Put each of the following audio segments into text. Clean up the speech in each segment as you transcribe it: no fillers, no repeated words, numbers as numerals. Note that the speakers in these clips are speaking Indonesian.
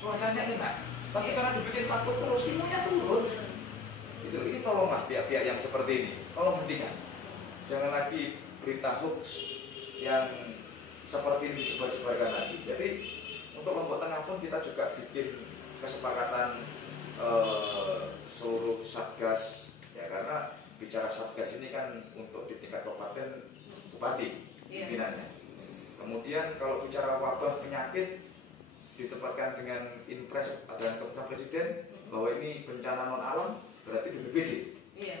cuacanya enak, tapi karena dibikin takut terus imunnya turun. Itu, ini tolonglah pihak-pihak yang seperti ini, tolong hentikan. Jangan lagi berita hoax yang seperti ini disebar-sebarkan lagi. Jadi untuk Lombok Tengah pun kita juga bikin kesepakatan seluruh satgas, ya, karena bicara satgas ini kan untuk di tingkat kabupaten bupati pimpinannya. Kemudian kalau bicara wabah penyakit ditempatkan dengan impres adalah keputusan presiden bahwa ini bencana non alam, berarti di BPBD. Iya.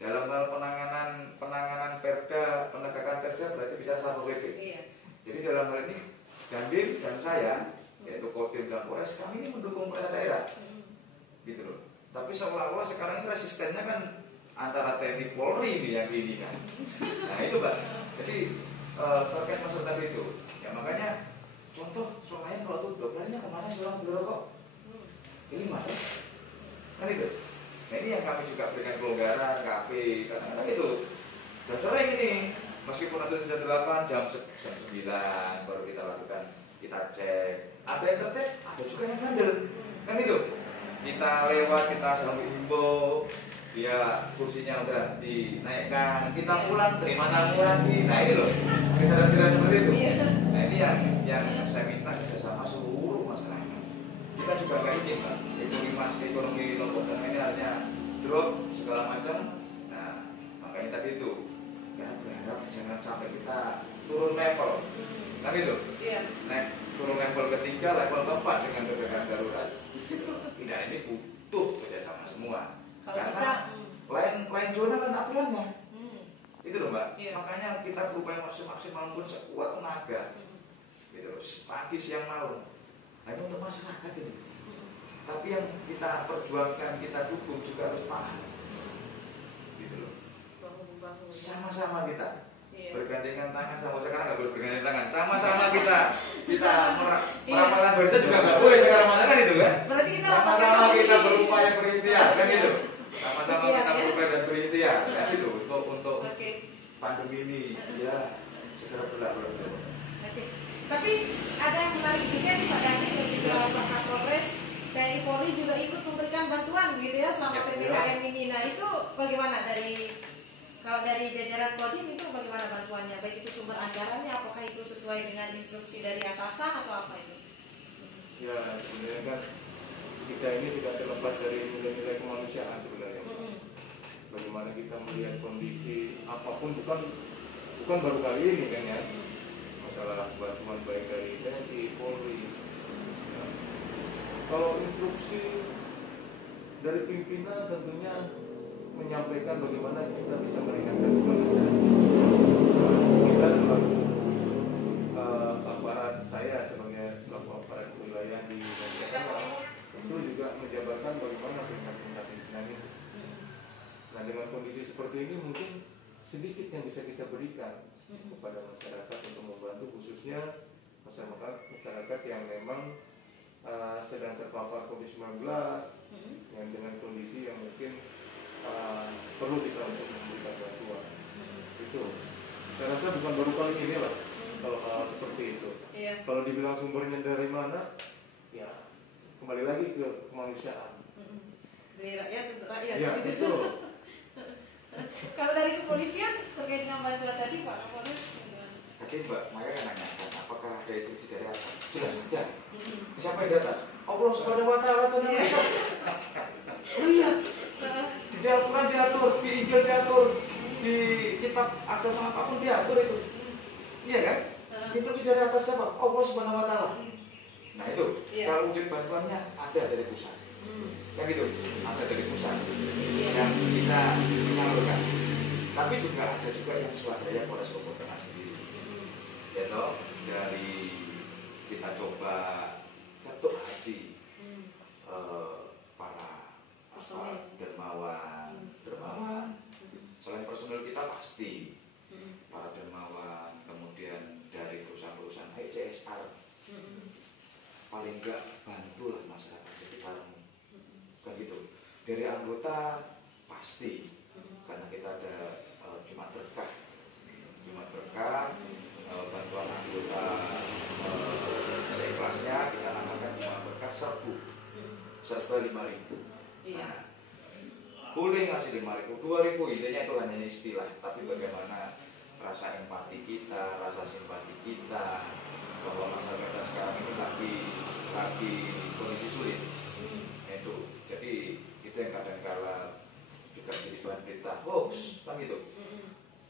Dalam hal penanganan perda, penegakan perda berarti bicara Satpol PP. Iya. Jadi dalam hal ini Dandim dan saya, yaitu Kodim dan Polres, kami ini mendukung pemerintah daerah, gitu loh. Tapi seolah-olah sekarang ini resistennya kan antara TNI Polri ini yang ini kan. Nah itu Pak. Jadi terkait masalah tadi itu, ya makanya contoh selain kalau tutup, larinya kemana sih orang beli rokok? Ini mana? Kan itu. Nah ini yang kami juga berikan kelonggaran, kafe, kadang-kadang itu. Dan sore ini, meskipun itu jam 8, jam 9 baru kita lakukan, kita cek. Ada yang tertib, ada juga yang bandel. Kan itu. Kita lewat, kita selalu himbau, dia kursinya udah dinaikkan, kita pulang terima tamu lagi. Nah ini loh, kesadaran seperti itu. Nah ini yang saya minta kerjasama seluruh masyarakat. Kita juga nggak ingin Pak, ekonomi Lombok Tengah ini hanya drop segala macam. Nah makanya tadi itu, ya berharap jangan sampai kita turun level. Nah gitu. Nah turun level ketiga, level keempat dengan PPKM darurat. Tidak, ini butuh kerjasama semua. Kalau karena bisa, lain zona kan aturannya. Itu loh Mbak. Makanya kita berupaya maksimal pun sekuat tenaga. Gitu, pagi siang malam. Nah itu untuk masyarakat ini. Tapi yang kita perjuangkan, kita dukung juga harus paham. Gitu loh. Sama-sama kita bergandengan tangan, sama sekarang nggak boleh bergandengan tangan. Sama-sama kita merapatkan barisan juga nggak boleh sekarang, mana kan itu kan? Sama-sama kita berupaya berikhtiar kan gitu. Sama-sama kita berupaya dan berikhtiar kan gitu untuk pandemi ini ya segera berlalu. Tapi ada yang menarik juga nih Pak Dani dan juga Pak Kapolres, TNI Polri juga ikut memberikan bantuan gitu ya selama PPKM ini. Nah itu bagaimana kalau dari jajaran Kodim itu bagaimana bantuannya? Baik itu sumber anggarannya, apakah itu sesuai dengan instruksi dari atasan atau apa itu? Ya sebenarnya kan kita ini tidak terlepas dari nilai-nilai kemanusiaan sebenarnya. Bagaimana kita melihat kondisi apapun, bukan baru kali ini kan ya, masalah bantuan baik dari TNI, Polri. Ya. Kalau instruksi dari pimpinan tentunya menyampaikan bagaimana kita bisa meringankan kemanusiaan. Kita selaku aparat, saya sebagai selaku aparat wilayah di Jakarta itu juga menjabarkan bagaimana perintah-perintah pimpinan itu. Nah dengan kondisi seperti ini mungkin sedikit yang bisa kita berikan kepada masyarakat untuk membantu, khususnya masyarakat yang memang sedang terpapar COVID-19 yang dengan kondisi yang mungkin perlu kita untuk memberikan bantuan. Itu saya rasa bukan baru kali ini lah kalau hal seperti itu. Kalau dibilang sumbernya dari mana, ya kembali lagi ke kemanusiaan. Dari rakyat untuk rakyat. Ya gitu. betul. Kalau dari kepolisian terkait dengan bantuan tadi Pak Kapolres, Tadi Mbak Maya kan nanyakan apakah ada instruksi dari apa? Jelas ada. Siapa yang datang? Allah Subhanahu Wa Taala itu namanya. Oh iya. Di Al-Quran diatur, di Injil diatur, di kitab agama apapun diatur itu. Iya kan? Itu dari atas siapa? Allah Subhanahu Wa Taala. Nah itu, kalau wujud bantuannya ada dari pusat. Yang itu ada dari pusat yang kita menyalurkan. Tapi juga ada juga yang swadaya Polres Lombok Tengah sendiri. Ya toh, dari kita coba ketuk hati para dermawan. Selain personel kita pasti para dermawan, kemudian dari perusahaan-perusahaan HCSR, paling enggak bantulah masyarakat sekitarmu. Kan gitu. Dari anggota pasti, karena kita ada Jumat Berkah, bantuan anggota seikhlasnya kita namakan Jumat Berkah serbu. serba 5.000. Iya. Nah, boleh ngasih 5.000, 2.000, intinya itu hanya istilah. Tapi bagaimana rasa empati kita, rasa simpati kita, bahwa masyarakat kita sekarang ini lagi kondisi sulit. Itu, jadi itu yang kadang-kala juga jadi bahan berita hoax, kan gitu.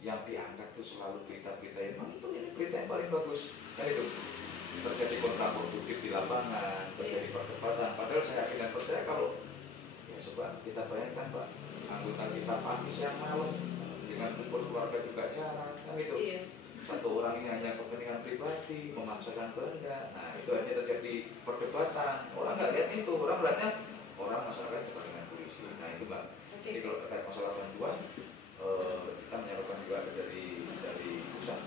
Yang diangkat itu selalu berita-berita yang itu ini berita yang paling bagus, kan itu. Terjadi kontraproduktif di lapangan, terjadi perdebatan. Padahal saya yakin dan percaya kalau ya coba kita bayangkan Pak, anggota kita pagi siang malam dengan kumpul keluarga juga jarang, kan itu. Satu orang ini hanya kepentingan pribadi, memaksakan kehendak. Nah itu hanya terjadi perdebatan. Orang nggak lihat itu, orang melihatnya orang masyarakat juga dengan polisi. Nah itu Mbak. Jadi kalau terkait masalah bantuan, kita menyalurkan juga dari pusat,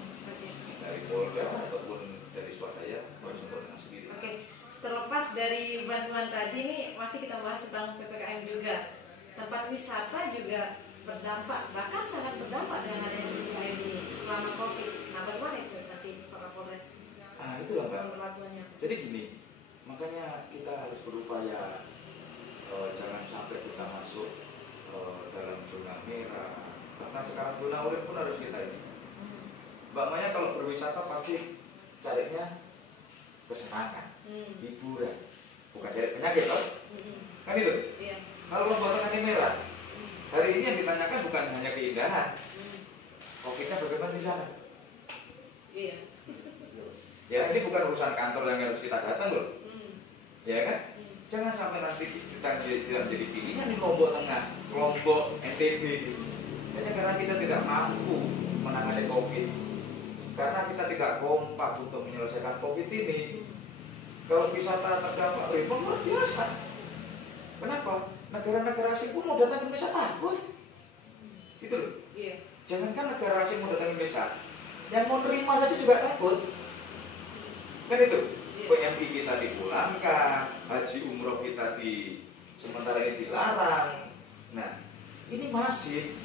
dari Polda ataupun dari swadaya bersumber dengan sendiri. Oke. Terlepas dari bantuan tadi nih, masih kita bahas tentang PPKM juga. Tempat wisata juga berdampak, bahkan sangat berdampak dengan adanya PPKM ini selama COVID. Nah, bagaimana itu nanti Pak Kapolres? Itu lah Mbak. Perlakuannya. Jadi gini, makanya kita harus berupaya jangan sampai kita masuk dalam zona merah. Bahkan sekarang zona orange pun harus kita ini. Mbak Maya kalau berwisata pasti carinya kesenangan, hiburan, bukan cari penyakit loh. Kan itu? Iya. Kalau Lombok Tengah merah, hari ini yang ditanyakan bukan hanya keindahan, COVID-nya bagaimana di sana? Iya. Ya ini bukan urusan kantor yang harus kita datang loh, ya kan? Jangan sampai nanti kita tidak jadi pilihan di Lombok Tengah, Lombok, NTB, hanya karena kita tidak mampu menangani COVID, karena kita tidak kompak untuk menyelesaikan COVID ini. Kalau wisata terdampak ribet luar biasa. Kenapa? Negara-negara asing pun mau datang ke Indonesia takut. Gitu loh. Iya. Jangankan negara asing mau datang ke Indonesia, yang mau terima saja juga takut. Kan itu. PMI kita dipulangkan, haji umroh kita sementara ini dilarang. Nah, ini masih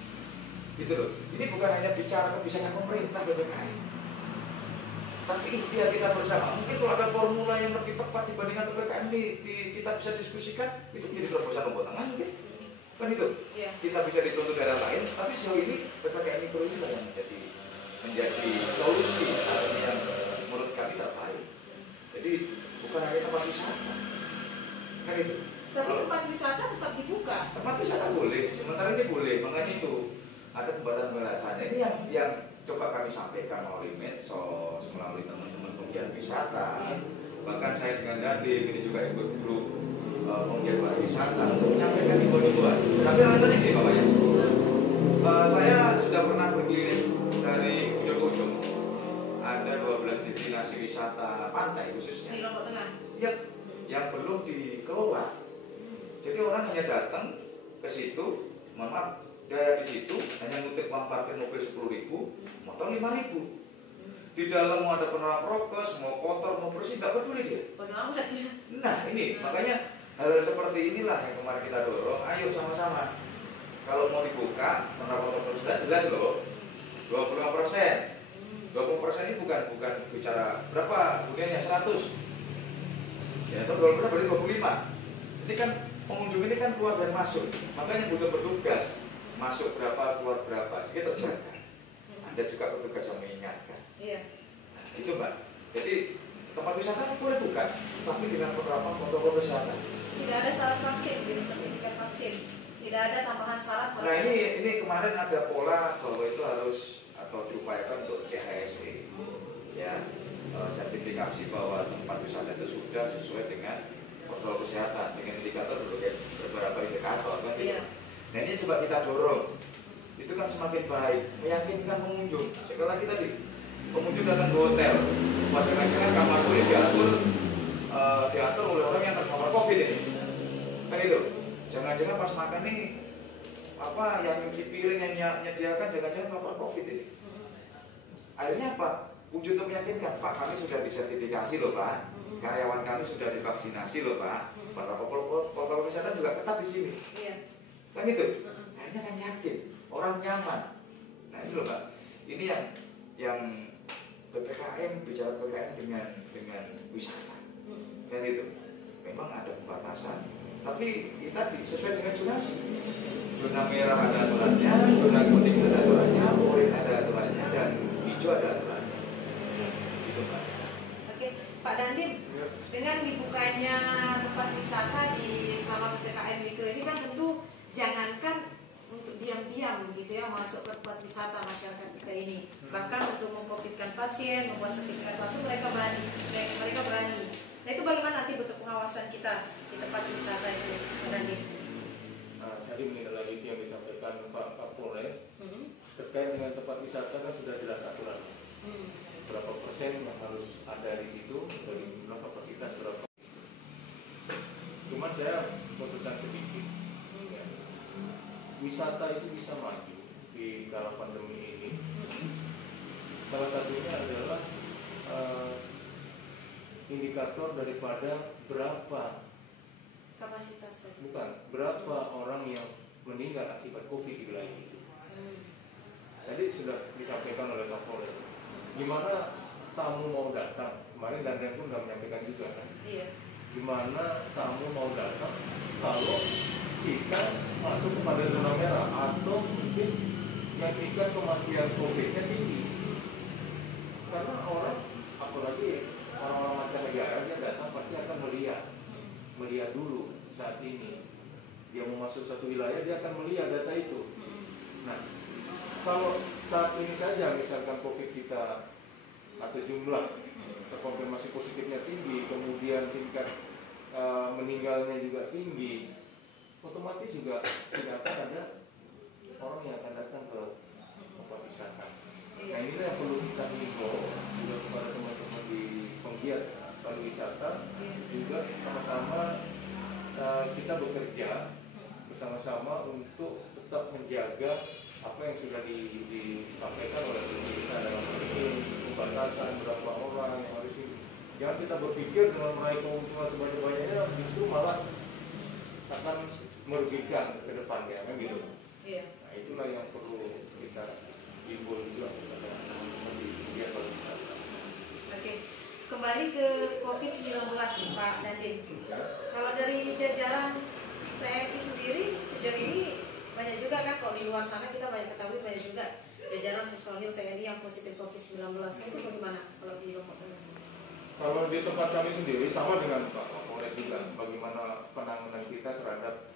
gitu loh. Ini bukan hanya bicara kebijakan pemerintah PPKM, tapi ikhtiar kita bersama. Mungkin kalau ada formula yang lebih tepat dibandingkan PPKM ini, kita bisa diskusikan. Itu menjadi terobosan Lombok Tengah mungkin. Kan itu. Iya. Kita bisa dituntut daerah lain, tapi sejauh ini PPKM Mikro ini yang menjadi solusi yang menurut kami terbaik. Jadi bukan hanya tempat wisata, kan itu. Tapi tempat wisata tetap dibuka. Tempat wisata boleh, sementara ini boleh. Makanya itu ada pembatasan-pembatasannya. Ini yang coba kami sampaikan melalui medsos, melalui teman-teman penggiat wisata. Bahkan saya dengan Dandim ini juga ikut grup penggiat pariwisata untuk menyampaikan himbauan. Tapi rencananya gini Pak ya, saya sudah pernah berkeliling dari ujung ke ujung. Ada 12 destinasi wisata pantai khususnya Di Lombok Tengah. ya, yang belum dikelola. Jadi orang hanya datang ke situ, mohon maaf, di situ hanya ngutip uang parkir mobil 10.000, motor 5.000. Di dalam mau ada penerang prokes, mau kotor, mau bersih, tidak peduli dia. Penamat ya. Nah ini, makanya hal seperti inilah yang kemarin kita dorong. Ayo sama-sama. Kalau mau dibuka, penerang prokes jelas loh, 25%. 20% ini bukan bicara berapa huniannya, 100 ya, atau 20% berarti 25. Jadi kan pengunjung ini kan keluar dan masuk, makanya butuh petugas masuk berapa, keluar berapa, sehingga terjaga. Ada juga petugas yang mengingatkan. Iya. Nah, itu Mbak. Jadi tempat wisata boleh buka, tapi dengan penerapan protokol kesehatan. Tidak ada syarat vaksin, jadi sertifikat vaksin. Tidak ada tambahan syarat vaksin. Nah ini kemarin ada pola bahwa itu harus atau diupayakan untuk CHSE, ya, sertifikasi bahwa tempat wisata itu sudah sesuai dengan protokol kesehatan dengan indikator beberapa indikator kan gitu. Iya. Nah ini coba kita dorong, itu kan semakin baik, meyakinkan pengunjung. Sekali lagi tadi, pengunjung datang ke hotel, jangan-jangan kamar ini diatur oleh orang yang terpapar COVID ini, kan itu. Jangan-jangan pas makan nih apa yang nyuci piring yang menyediakan jangan-jangan terpapar COVID ini. Akhirnya apa? Wujud untuk meyakinkan, Pak, kami sudah disertifikasi loh Pak, karyawan kami sudah divaksinasi loh Pak, protokol kesehatan juga ketat di sini. Iya. Kan itu. Akhirnya kan yakin, orang nyaman. Nah ini loh Pak, ini yang PPKM, bicara PPKM dengan wisata. Kan itu. Memang ada pembatasan, Tapi kita sesuai dengan zonasi. Zona merah ada aturannya, zona kuning ada aturannya, oranye ada aturannya, dan hijau ada aturannya. Gitu Pak. Oke, Pak Dandim, dengan dibukanya tempat wisata di selama PPKM Mikro ini kan tentu jangankan untuk diam-diam gitu ya masuk ke tempat wisata masyarakat kita ini, bahkan untuk memprofitkan pasien, membuat sertifikat pasien mereka berani. Nah itu bagaimana nanti bentuk pengawasan kita di tempat wisata itu, Pak Dandim? Tadi menindaklanjuti yang disampaikan Pak Kapolres terkait dengan tempat wisata kan sudah jelas aturannya. Berapa persen yang harus ada di situ, dari jumlah kapasitas berapa. Cuman saya berpesan sedikit, ya. Wisata itu bisa maju di kala pandemi ini. Salah satunya adalah indikator daripada berapa Kapasitas tadi. berapa orang yang meninggal akibat COVID di wilayah itu. Tadi sudah disampaikan oleh Kapolres. Gimana tamu mau datang? Kemarin Dandim pun sudah menyampaikan juga kan. Iya. Gimana tamu mau datang kalau kita masuk kepada zona merah atau mungkin yang tingkat kematian COVID-nya tinggi. Karena orang, apalagi orang-orang mancanegara, dia datang pasti akan melihat dulu saat ini. Dia mau masuk satu wilayah, dia akan melihat data itu. Nah, kalau saat ini saja misalkan COVID kita atau jumlah terkonfirmasi positifnya tinggi, kemudian tingkat meninggalnya juga tinggi, otomatis juga tidak akan ada orang yang akan datang ke tempat wisata. Nah ini yang perlu kita himbau juga kepada teman-teman di penggiat pariwisata, juga sama-sama kita bekerja bersama-sama untuk tetap menjaga apa yang sudah disampaikan oleh pemerintah dalam hal ini, pembatasan berapa orang yang harus ini. Jangan kita berpikir dengan meraih keuntungan sebanyak-banyaknya justru malah akan merugikan ke depannya, kan gitu. Iya. Nah itulah yang perlu kita himbau juga kepada teman-teman di penggiat pariwisata. Oke, kembali ke COVID-19 Pak Dandim. Kalau dari jajaran TNI sendiri sejauh ini banyak juga kan, kalau di luar sana kita banyak ketahui banyak juga jajaran personil TNI yang positif COVID-19. Itu bagaimana kalau di Lombok Tengah? Kalau di tempat kami sendiri sama dengan Pak Kapolres juga, bagaimana penanganan kita terhadap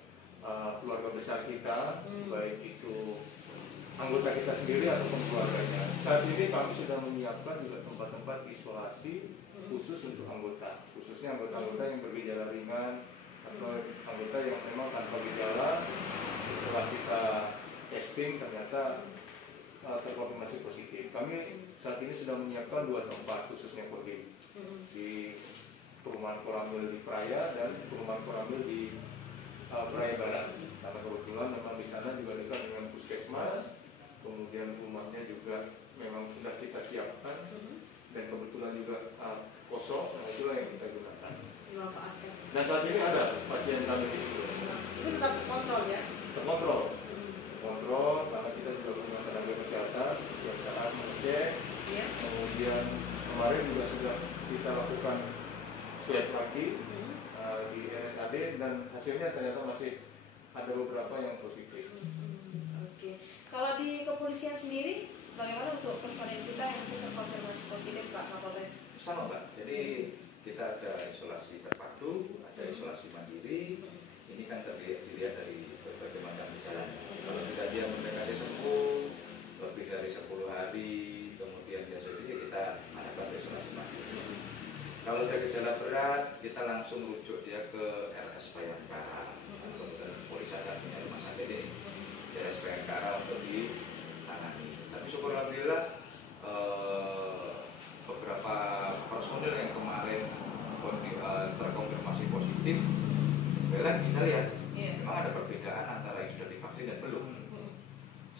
keluarga besar kita, baik itu anggota kita sendiri ataupun keluarganya. Saat ini kami sudah menyiapkan juga tempat-tempat isolasi khusus untuk anggota, khususnya anggota-anggota yang bergejala ringan atau anggota yang memang tanpa gejala. Setelah kita testing ternyata terkonfirmasi positif. Kami saat ini sudah menyiapkan 2 tempat khususnya COVID di perumahan Koramil di Praia dan perumahan Koramil di Praia Barat. Karena kebetulan memang di sana juga dekat dengan puskesmas, kemudian rumahnya juga memang sudah kita siapkan dan kebetulan juga kosong. Nah itulah yang kita gunakan. Dan saat ini ada pasien kami di situ. Itu tetap terkontrol ya? Terkontrol. Kontrol karena kita juga punya tenaga kesehatan yang saat mengecek. Kemudian kemarin juga sudah kita lakukan swab lagi di RSAD dan hasilnya ternyata masih ada beberapa yang positif. Oke. Kalau di kepolisian sendiri bagaimana untuk personil kita yang terkonfirmasi positif Pak Kapolres? Sama Pak. Jadi kita ada isolasi terpadu, ada isolasi mandiri. Ini kan dilihat dari berbagai macam gejalanya. Kalau dia mendekati sembuh lebih dari 10 hari, kemudian dia sendiri kita melakukan isolasi mandiri. Kalau ada gejala berat, kita langsung rujuk dia ke RS Bayangkara atau ke kepolisian yang punya rumah sakit ini, RS Bayangkara untuk ditangani. Tapi syukur alhamdulillah beberapa personil yang kemarin terkonfirmasi positif, kita lihat memang ada perbedaan antara yang sudah divaksin dan belum.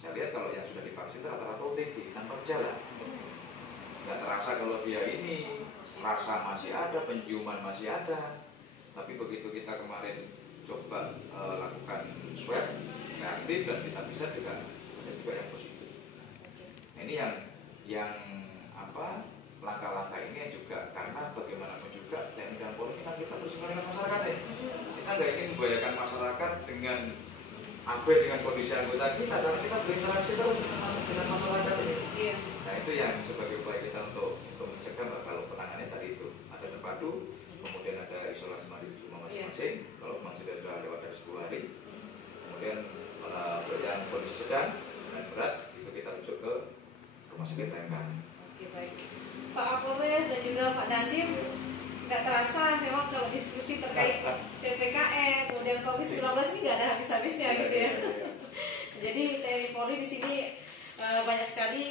Saya lihat kalau yang sudah divaksin rata-rata OTG tanpa gejala, nggak terasa kalau dia ini rasa masih ada, penciuman masih ada. Tapi begitu kita kemarin coba lakukan swab reaktif dan kita bisa juga ada juga yang positif. Nah, ini yang apa langkah-langkah ini juga karena bagaimanapun juga TNI dan Polri kan kita bersama dengan masyarakat ya. Kita nggak ingin membahayakan masyarakat dengan abai dengan kondisi anggota kita, karena kita berinteraksi terus dengan masyarakat ini. Iya. Nah itu yang sebagai upaya kita untuk mencegah kalau penanganannya tadi itu ada terpadu, kemudian ada isolasi mandiri di rumah masing-masing. Kalau memang sudah lewat dari 10 hari, kemudian yang kondisi sedang dan berat itu kita rujuk ke rumah sakit Bayangkara. Oke, baik. Pak Kapolres dan juga Pak Dandim, nggak terasa memang kalau diskusi terkait PPKM kemudian COVID-19 ini nggak ada habis-habisnya gitu ya. Jadi TNI Polri di sini banyak sekali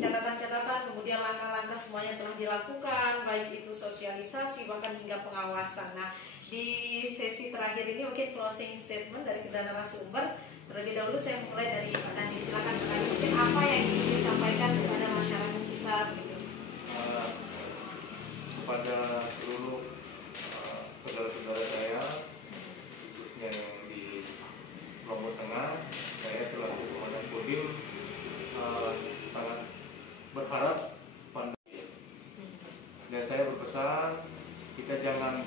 catatan-catatan, kemudian langkah-langkah semuanya telah dilakukan, baik itu sosialisasi bahkan hingga pengawasan. Nah, di sesi terakhir ini mungkin closing statement dari kedua narasumber. Terlebih dahulu saya mulai dari Pak Dandim. Silakan Pak Dandim, mungkin apa yang ingin disampaikan kepada masyarakat kita gitu. Kepada seluruh saudara-saudara saya, khususnya yang di Lombok Tengah, saya selaku Komandan Kodim sangat berharap dan saya berpesan kita jangan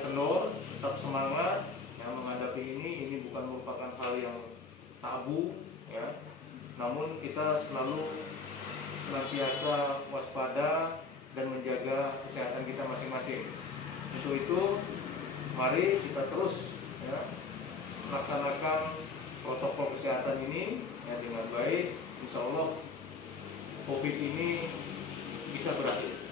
kendor, tetap semangat ya, menghadapi ini bukan merupakan hal yang tabu ya, namun kita selalu senantiasa waspada dan menjaga kesehatan kita masing-masing. Untuk itu, mari kita terus ya, melaksanakan protokol kesehatan ini ya, dengan baik. Insya Allah COVID ini bisa berakhir.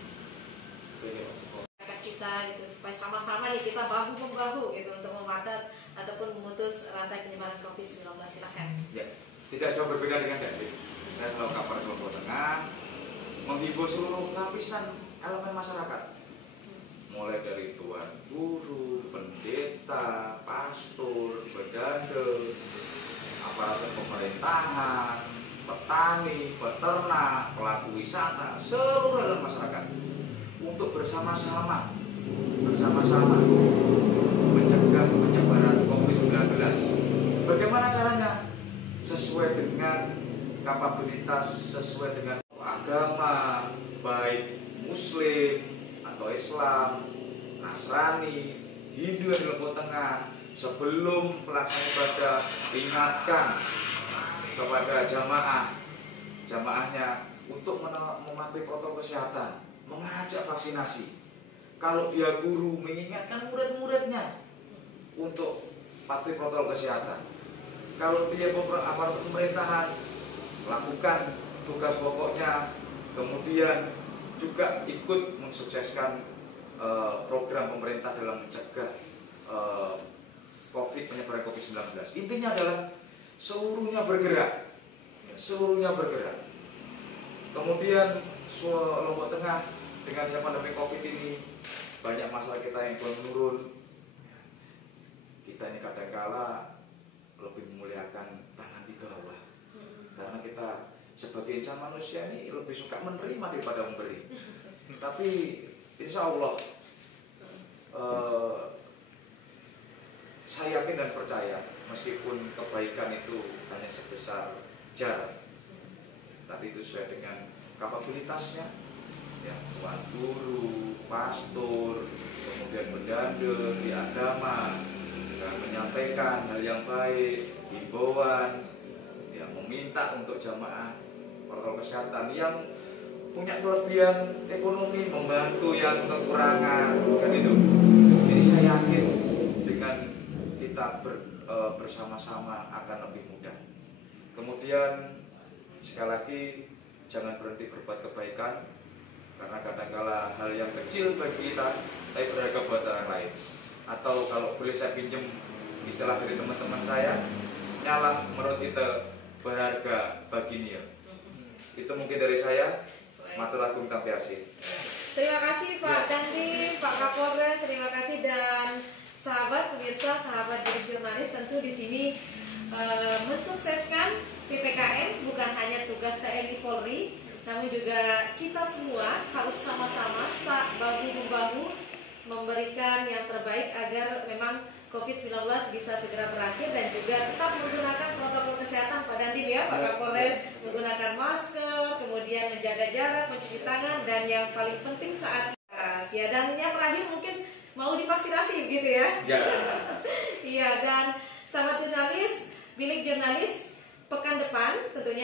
Kita gitu, supaya sama-sama nih kita bahu membahu gitu untuk membatas ataupun memutus rantai penyebaran COVID-19. Silakan. Ya, tidak jauh berbeda dengan Dandim. Saya selaku Kapolres Lombok Tengah menghimbau seluruh lapisan elemen masyarakat, mulai dari tuan guru, pendeta, pastor, bedande, aparatur pemerintahan, petani, peternak, pelaku wisata, seluruh elemen masyarakat untuk bersama-sama mencegah penyebaran COVID-19. Bagaimana caranya? Sesuai dengan kapabilitas, sesuai dengan agama, baik Muslim atau Islam, Nasrani, Hindu di Lombok Tengah. Sebelum pelaksanaan ibadah, ingatkan kepada jamaahnya untuk mematuhi protokol kesehatan, mengajak vaksinasi. Kalau dia guru, mengingatkan murid-muridnya untuk patuhi protokol kesehatan. Kalau dia aparatur pemerintahan, lakukan tugas pokoknya, kemudian juga ikut mensukseskan program pemerintah dalam mencegah penyebaran COVID-19. Intinya adalah seluruhnya bergerak. Kemudian Lombok Tengah dengan pandemi COVID ini banyak masalah kita yang menurun. Kita ini kadang-kala lebih memuliakan tangan di bawah, karena kita sebagai insan manusia ini lebih suka menerima daripada memberi. Tapi insya Allah saya yakin dan percaya, meskipun kebaikan itu hanya sebesar jarak, tapi itu sesuai dengan kapabilitasnya ya, tuan guru, pastor, kemudian bedande di agama dan menyampaikan hal yang baik, himbauan yang meminta untuk jamaah protokol kesehatan yang punya kelebihan ekonomi, membantu yang kekurangan, kan itu. Jadi saya yakin dengan kita bersama-sama akan lebih mudah. Kemudian sekali lagi jangan berhenti berbuat kebaikan, karena kadang-kala hal yang kecil bagi kita tapi berharga buat orang lain. Atau kalau boleh saya pinjam istilah dari teman-teman saya, nyala menurut kita berharga baginya. Itu mungkin dari saya. Matur agung kami asih. Terima kasih Pak Dandim, Pak Kapolres, terima kasih, dan sahabat pemirsa, sahabat jadi jurnalis, tentu di sini mensukseskan PPKM bukan hanya tugas TNI Polri, namun juga kita semua harus sama-sama bahu-membahu memberikan yang terbaik agar memang COVID-19 bisa segera berakhir, dan juga tetap menggunakan protokol kesehatan Pak Dandim ya, Pak Kapolres, menggunakan masker, kemudian menjaga jarak, mencuci tangan, dan yang paling penting saat ya, dan yang terakhir mungkin mau divaksin aspirasi gitu ya. Ya. Iya, dan sahabat jurnalis, bilik jurnalis pekan depan tentunya